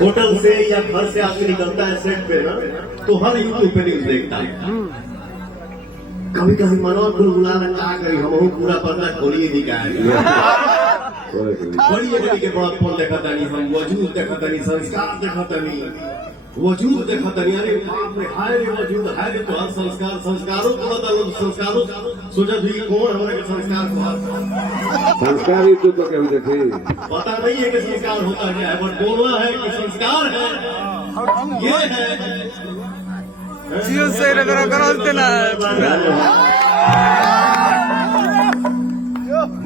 Hotel से या घर से आदमी निकलता है सेट पे ना, तो हर यूट्यूब पे न्यूज देखता है। कभी कभी मनो बुला रखा कहीं हम पूरा पर्दा खोलिए नहीं का बड़ी बड़ी के बाद फोन देखा था नहीं, हम वजूद देखा था नहीं, संस्कार देखा था नहीं, वजूद देखा था नहीं। अरे बाप रे, हाय रे वजूद, हाय रे तो हर संस्कार, संस्कारों को बता लो, संस्कारों सोचा भी कौन हमारे संस्कार को संस्कार ही तो कभी देखे पता नहीं है कि संस्कार होता क्या है, बट बोलना है कि संस्कार है, ये है से देना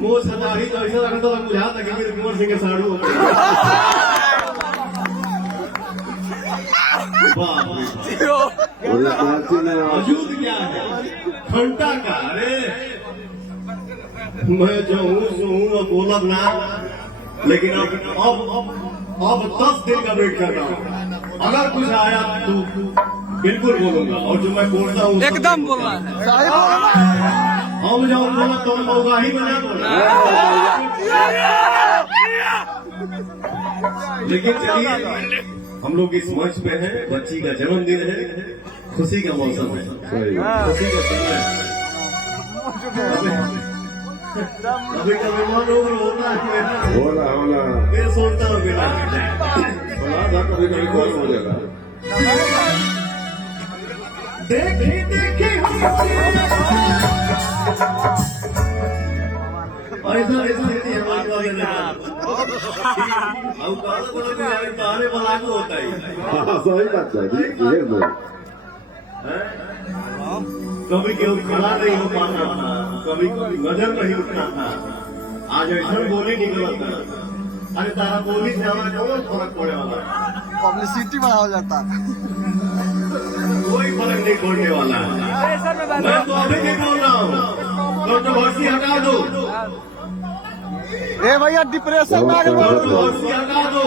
मुझ सदाही तो ऐसा लगता था मुझे आता कि मेरे कुंवर सिंह के साड़ू हो वजूद क्या है घंटा का। अरे मैं जो हूँ बोलब ना, लेकिन अब 10 दिन का वेट कर रहा हूँ। अगर कुछ आया तो बिल्कुल बोलूंगा, और जो मैं बोलता हूँ एकदम बोलना है। हम जो बोला तो होगा ही बना बोला। लेकिन चलिए, हम लोग इस मंच पे हैं, बच्ची का जन्मदिन है, खुशी का मौसम है, खुशी का समय है। कभी कभी मन होता है, होला मैं सोचता हूँ बेटा कभी कभी कॉल हो जाएगा। देखे देखे ऐसा स्थिति हमारे तारे बना के होता है। सही बात है। कभी केवल खड़ा नहीं हो पाता था, कभी नजर नहीं उठना था, आज ऐसा बोली निकला था। अरे तारा बोली से हमारा कौन फर्क पड़े वाला, पब्लिसिटी बढ़ा हो जाता, कोई फर्क नहीं पड़ने वाला है। मैं तो अभी नहीं बोल रहा हूँ, कंट्रोवर्सी हटा दो, भैया डिप्रेशन में कंट्रोवर्सी हटा दो।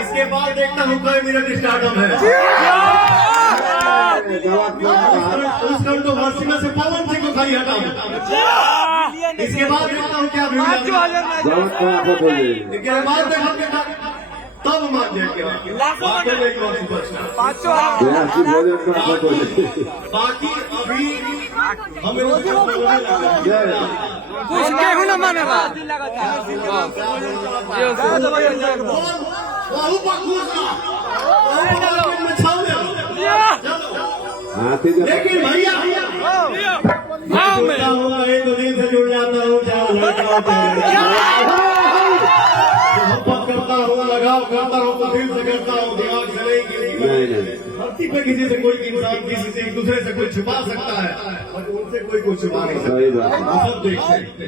इसके बाद देखता हूँ कोई मिनट स्टार्टअप है, उस कंट्रोवर्सी में से पवन सिंह को खाली हटा दो। इसके बाद देखता हूँ क्या इसके बाद देखा तब मान जाएंगे बाकी अभी हमें केहू न मानेगा। लेकिन भैया एक दिन से जुड़ जाता हूँ, करता हूँ, लगाव करता हूँ, तो दिल से करता हूँ, दिमाग से नहीं। धरती पे किसी से कोई इंसान किसी से एक दूसरे से कोई छुपा सकता है, और उनसे कोई कुछ छुपा नहीं सकता। सब देख सकते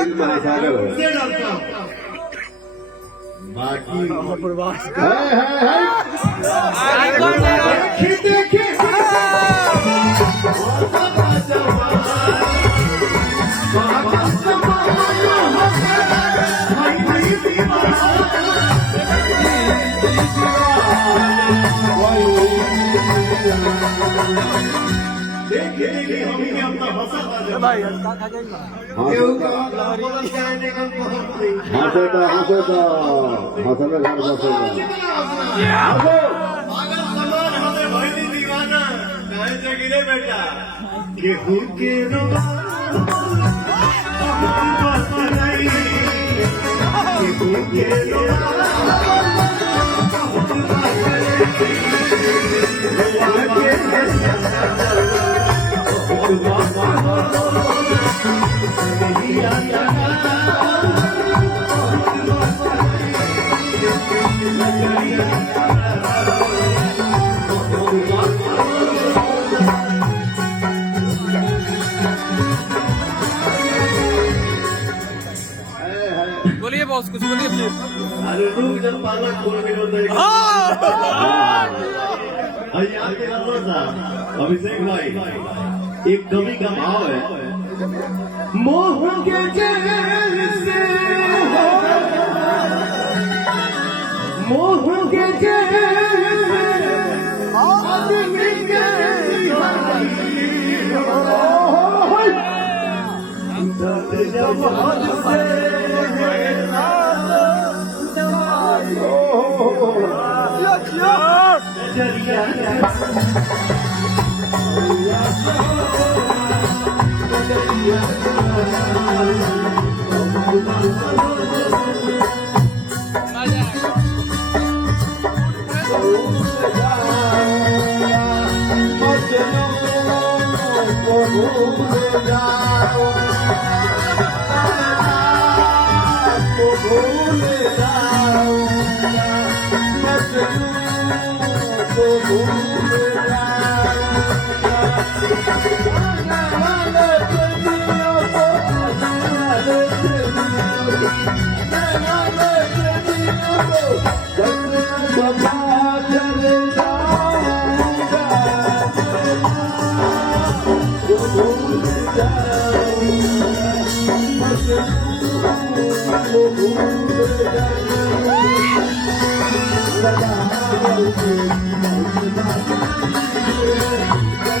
उनसे डरता हूँ। बाकी देखिए हमें अपना हंसा भाई दीवाना गिरे बेटा गेहूं के बोलिए बॉस, कुछ बोलिए प्लीज। अरे रुक जब पाला खोल के अभिषेक भाई, एक कवि का भाव है, मोह के जैसे मोह के जैसे आदमी के जब नजरिया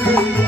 Thank you.